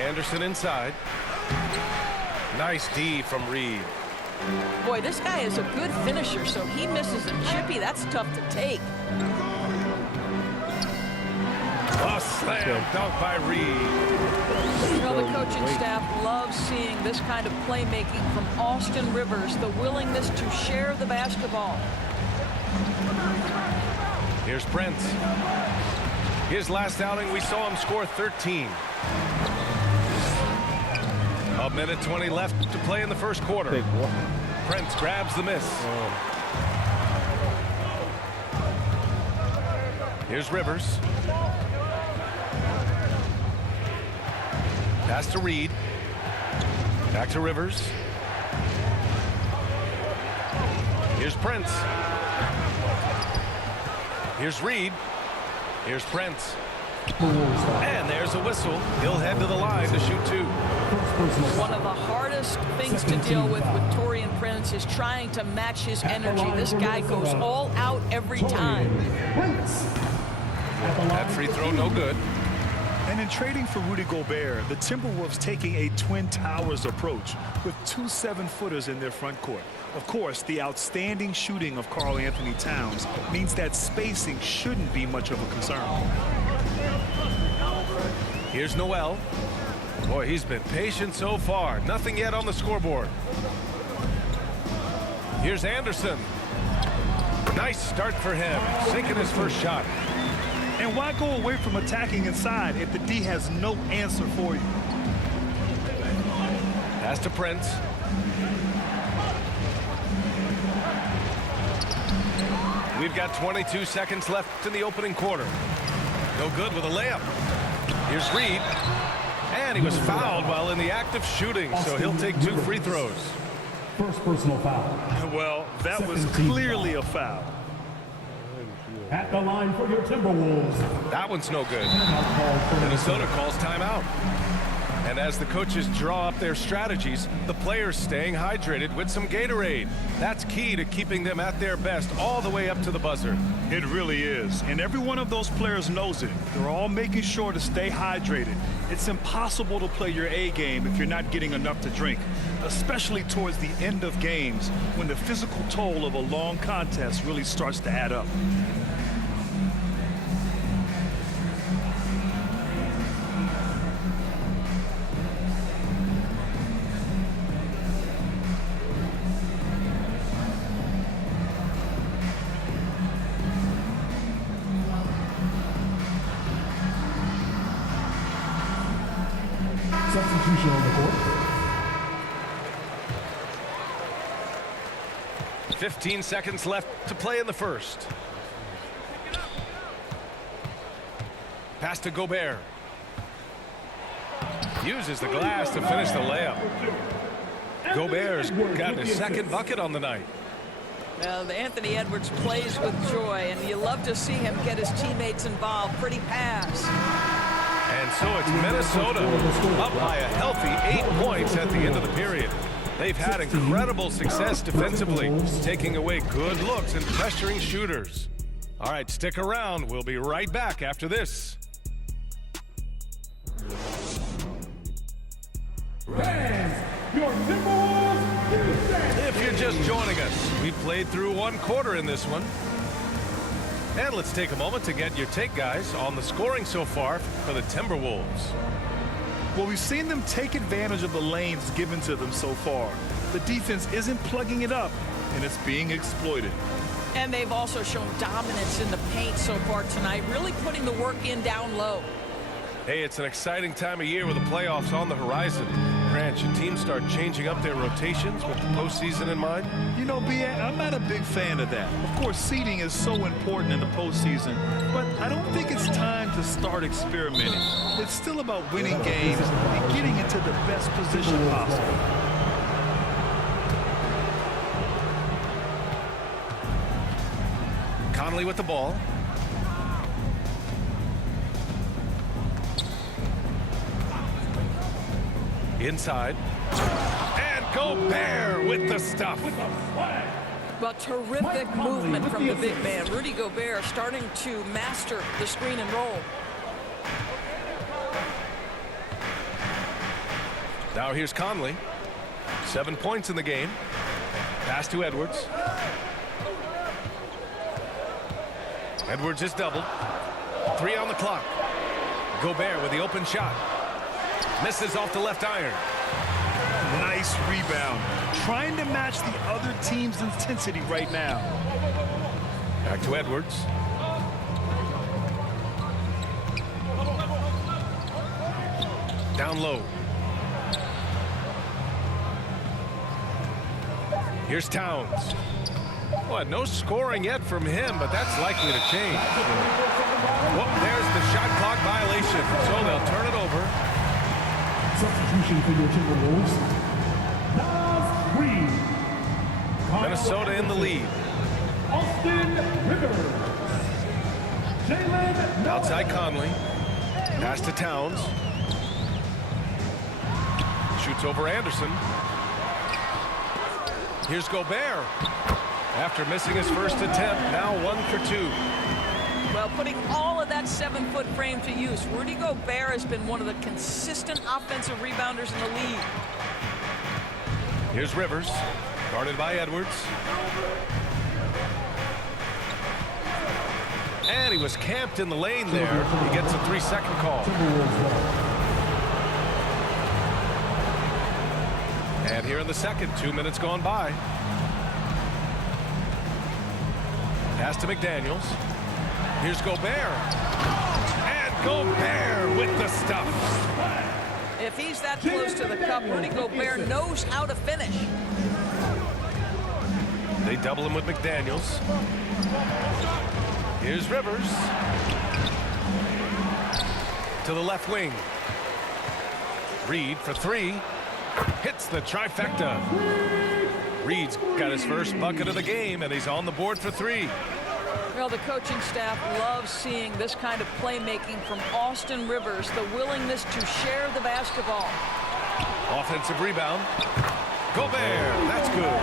Anderson inside. Nice D from Reed. Boy, this guy is a good finisher, so he misses a chippy. That's tough to take. A slam dunk by Reed. You know, the coaching staff loves seeing this kind of playmaking from Austin Rivers, the willingness to share the basketball. Here's Prince. His last outing, we saw him score 13. A minute 20 left to play in the first quarter. Prince grabs the miss. Here's Rivers. Pass to Reed. Back to Rivers. Here's Prince. Here's Reed. Here's Prince. And there's a whistle. He'll head to the line to shoot two. One of the hardest things to deal with Taurean Prince is trying to match his energy. This guy goes all out every time. That free throw no good. And in trading for Rudy Gobert, the Timberwolves taking a Twin Towers approach with two 7-footers in their front court. Of course, the outstanding shooting of Karl-Anthony Towns means that spacing shouldn't be much of a concern. Here's Noel. Boy, he's been patient so far. Nothing yet on the scoreboard. Here's Anderson. Nice start for him. Sinking his first shot. And why go away from attacking inside if the D has no answer for you? Pass to Prince. We've got 22 seconds left in the opening quarter. No good with a layup. Here's Reed. And he was fouled while in the act of shooting, so he'll take 2 free throws. First personal foul. Well, that was clearly a foul. At the line for your Timberwolves. That one's no good. Minnesota calls timeout. And as the coaches draw up their strategies, the players staying hydrated with some Gatorade. That's key to keeping them at their best all the way up to the buzzer. It really is. And every one of those players knows it. They're all making sure to stay hydrated. It's impossible to play your A game if you're not getting enough to drink, especially towards the end of games when the physical toll of a long contest really starts to add up. Substitution on the court. 15 seconds left to play in the first. Pass to Gobert. Uses the glass to finish the layup. Gobert's got his second bucket on the night. Well, Anthony Edwards plays with joy, and you love to see him get his teammates involved. Pretty pass. And so it's Minnesota up by a healthy 8 points at the end of the period. They've had incredible success defensively, taking away good looks and pressuring shooters. All right, stick around. We'll be right back after this. Fans, your Timberwolves, Houston. If you're just joining us, we played through 1 quarter in this one. And let's take a moment to get your take, guys, on the scoring so far for the Timberwolves. Well, we've seen them take advantage of the lanes given to them so far. The defense isn't plugging it up, and it's being exploited. And they've also shown dominance in the paint so far tonight, really putting the work in down low. Hey, it's an exciting time of year with the playoffs on the horizon. Grant, should teams start changing up their rotations with the postseason in mind? You know, I'm not a big fan of that. Of course, seeding is so important in the postseason, but I don't think it's time to start experimenting. It's still about winning games and getting into the best position possible. Conley with the ball. Inside. And Gobert with the stuff. Well, terrific movement from the big man. Rudy Gobert starting to master the screen and roll. Now here's Conley. 7 points in the game. Pass to Edwards. Edwards is doubled. 3 on the clock. Gobert with the open shot. Misses off the left iron. Nice rebound. Trying to match the other team's intensity right now. Back to Edwards. Down low. Here's Towns. What? No scoring yet from him, but that's likely to change. Well, there's the shot clock violation, so they'll turn it over. Substitution for your Timberwolves. Nas Reed. Minnesota in the lead. Austin Rivers. Jalen Outside Conley. Pass to Towns. Shoots over Anderson. Here's Gobert. After missing his first attempt, now 1 for 2. Well, putting all of that 7-foot frame to use, Rudy Gobert has been one of the consistent offensive rebounders in the league. Here's Rivers, guarded by Edwards. And he was camped in the lane there. He gets a 3-second call. And here in the second, 2 minutes gone by. Pass to McDaniels. Here's Gobert. And Gobert with the stuff. If he's that close to the cup, Rudy Gobert knows how to finish. They double him with McDaniels. Here's Rivers. To the left wing. Reed for 3. Hits the trifecta. Reed's got his first bucket of the game, and he's on the board for 3. Well, the coaching staff loves seeing this kind of playmaking from Austin Rivers, the willingness to share the basketball. Offensive rebound. Gobert, that's good.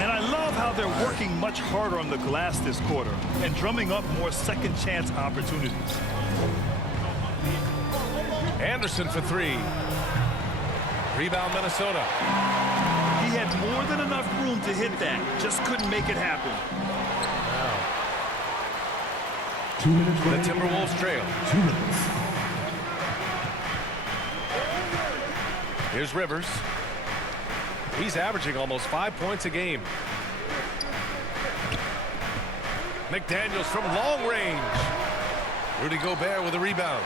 And I love how they're working much harder on the glass this quarter and drumming up more second chance opportunities. Anderson for 3. Rebound Minnesota. He had more than enough room to hit that, just couldn't make it happen. 2 minutes. The Timberwolves trail. 2 minutes. Here's Rivers. He's averaging almost 5 points a game. McDaniels from long range. Rudy Gobert with a rebound.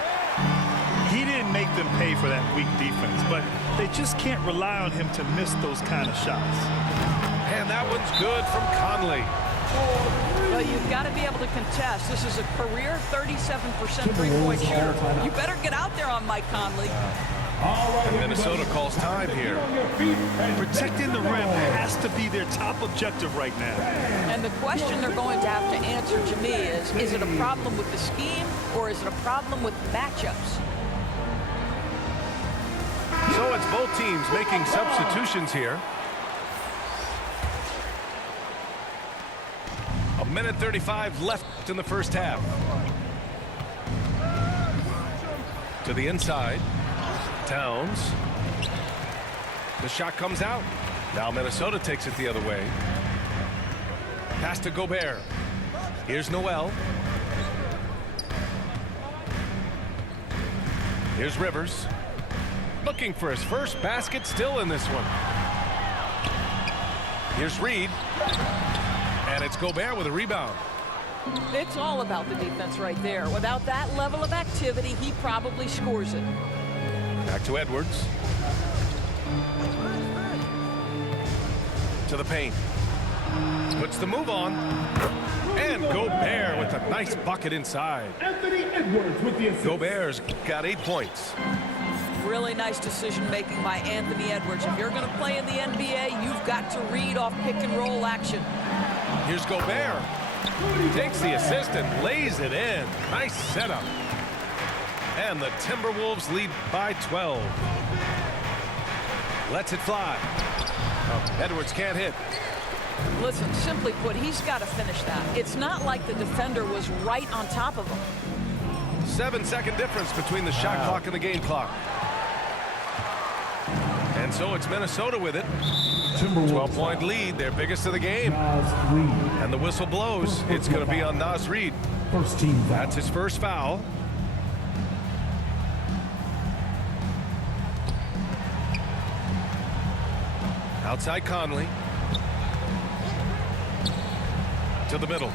He didn't make them pay for that weak defense, but they just can't rely on him to miss those kind of shots. And that one's good from Conley. Well, you've got to be able to contest. This is a career 37% three-point shooter. You better get out there on Mike Conley. And Minnesota calls time here. Protecting the rim has to be their top objective right now. And the question they're going to have to answer to me is it a problem with the scheme or is it a problem with matchups? So it's both teams making substitutions here. 1:35 left in the first half. To the inside. Towns. The shot comes out. Now Minnesota takes it the other way. Pass to Gobert. Here's Noel. Here's Rivers. Looking for his first basket, still in this one. Here's Reed. And it's Gobert with a rebound. It's all about the defense right there. Without that level of activity, he probably scores it. Back to Edwards. To the paint. Puts the move on. And Gobert with a nice bucket inside. Anthony Edwards with the assist. Gobert's got 8 points. Really nice decision-making by Anthony Edwards. If you're going to play in the NBA, you've got to read off pick-and-roll action. Here's Gobert. Takes the assist and lays it in. Nice setup. And the Timberwolves lead by 12. Lets it fly. Oh, Edwards can't hit. Listen, simply put, he's got to finish that. It's not like the defender was right on top of him. 7-second difference between the shot clock and the game clock. And so it's Minnesota with it. Timberwolves 12-point lead, their biggest of the game. Naz Reid. And the whistle blows. It's going to be on Naz Reid. First team foul. That's his first foul. Outside Conley. To the middle.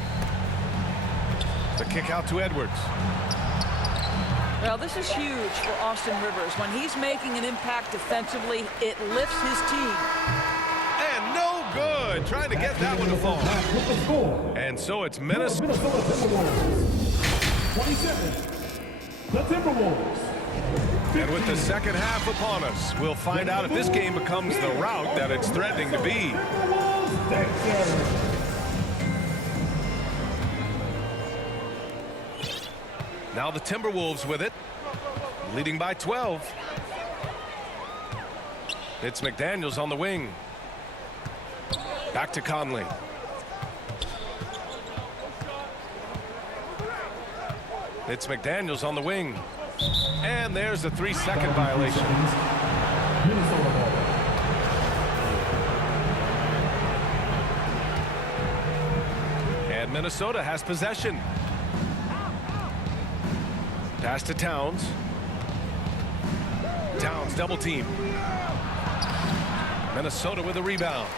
The kick out to Edwards. Well, this is huge for Austin Rivers. When he's making an impact defensively, it lifts his team. And no good. Trying to get that one to fall. With the score. And so it's Minnesota. Minnesota Timberwolves. 27. The Timberwolves. And with the second half upon us, we'll find out if this game becomes the rout that it's threatening to be. Timberwolves, Dexter. Now the Timberwolves with it, leading by 12. It's McDaniels on the wing. Back to Conley. It's McDaniels on the wing. And there's a 3-second violation. Minnesota ball. And Minnesota has possession. Pass to Towns. Towns double team. Minnesota with a rebound.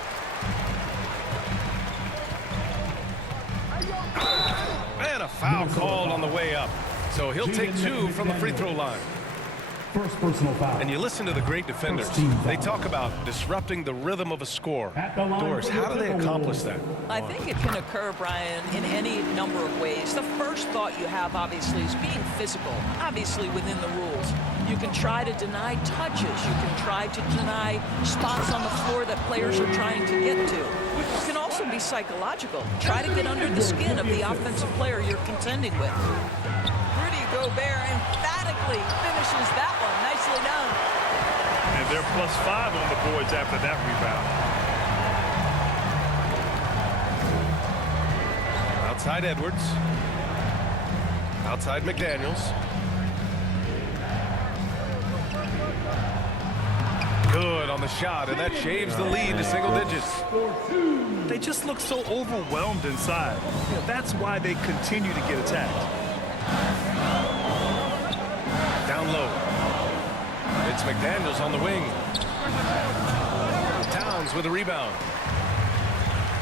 And a foul called on the way up. So he'll take 2 from the free throw line. First personal foul. And you listen to the great defenders. They talk about disrupting the rhythm of a score. Doris, how do they accomplish that? I think it can occur, Brian, in any number of ways. The first thought you have, obviously, is being physical, obviously within the rules. You can try to deny touches. You can try to deny spots on the floor that players are trying to get to. It can also be psychological. Try to get under the skin of the offensive player you're contending with. Rudy Gobert emphatically finishes that one. Nicely done. And they're +5 on the boards after that rebound. Outside Edwards. Outside McDaniels. Good on the shot, and that shaves the lead to single digits. They just look so overwhelmed inside. You know, that's why they continue to get attacked. Down low. It's McDaniels on the wing. Towns with a rebound.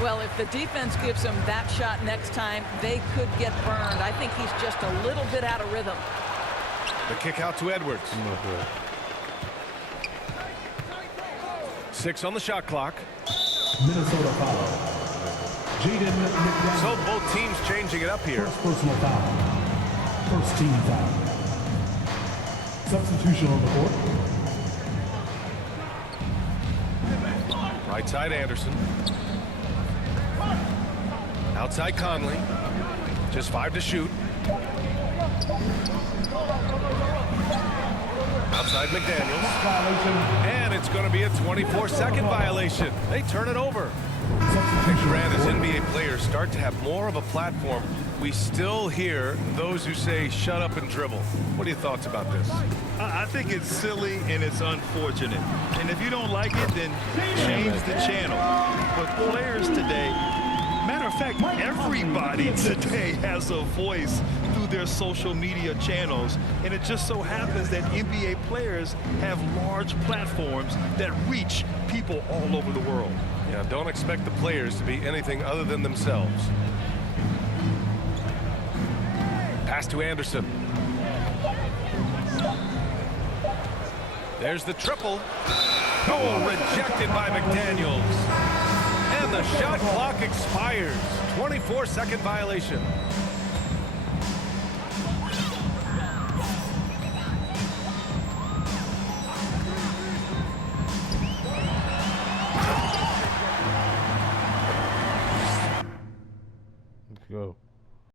Well, if the defense gives him that shot next time, they could get burned. I think he's just a little bit out of rhythm. The kick out to Edwards. 6 on the shot clock. Minnesota foul. Jaden McDaniels. So both teams changing it up here. First personal foul. First team foul. Substitution on the court. Right side Anderson. Outside Conley. Just 5 to shoot. Outside McDaniels. Violation. And it's going to be a 24-second violation. They turn it over. Substitution. Grant, as NBA players start to have more of a platform, we still hear those who say shut up and dribble. What are your thoughts about this? I think it's silly and it's unfortunate. And if you don't like it, then change the channel. But players today, matter of fact, everybody today has a voice through their social media channels. And it just so happens that NBA players have large platforms that reach people all over the world. Yeah, don't expect the players to be anything other than themselves. Pass to Anderson. There's the triple. Oh, rejected by McDaniels. And the shot clock expires. 24-second violation.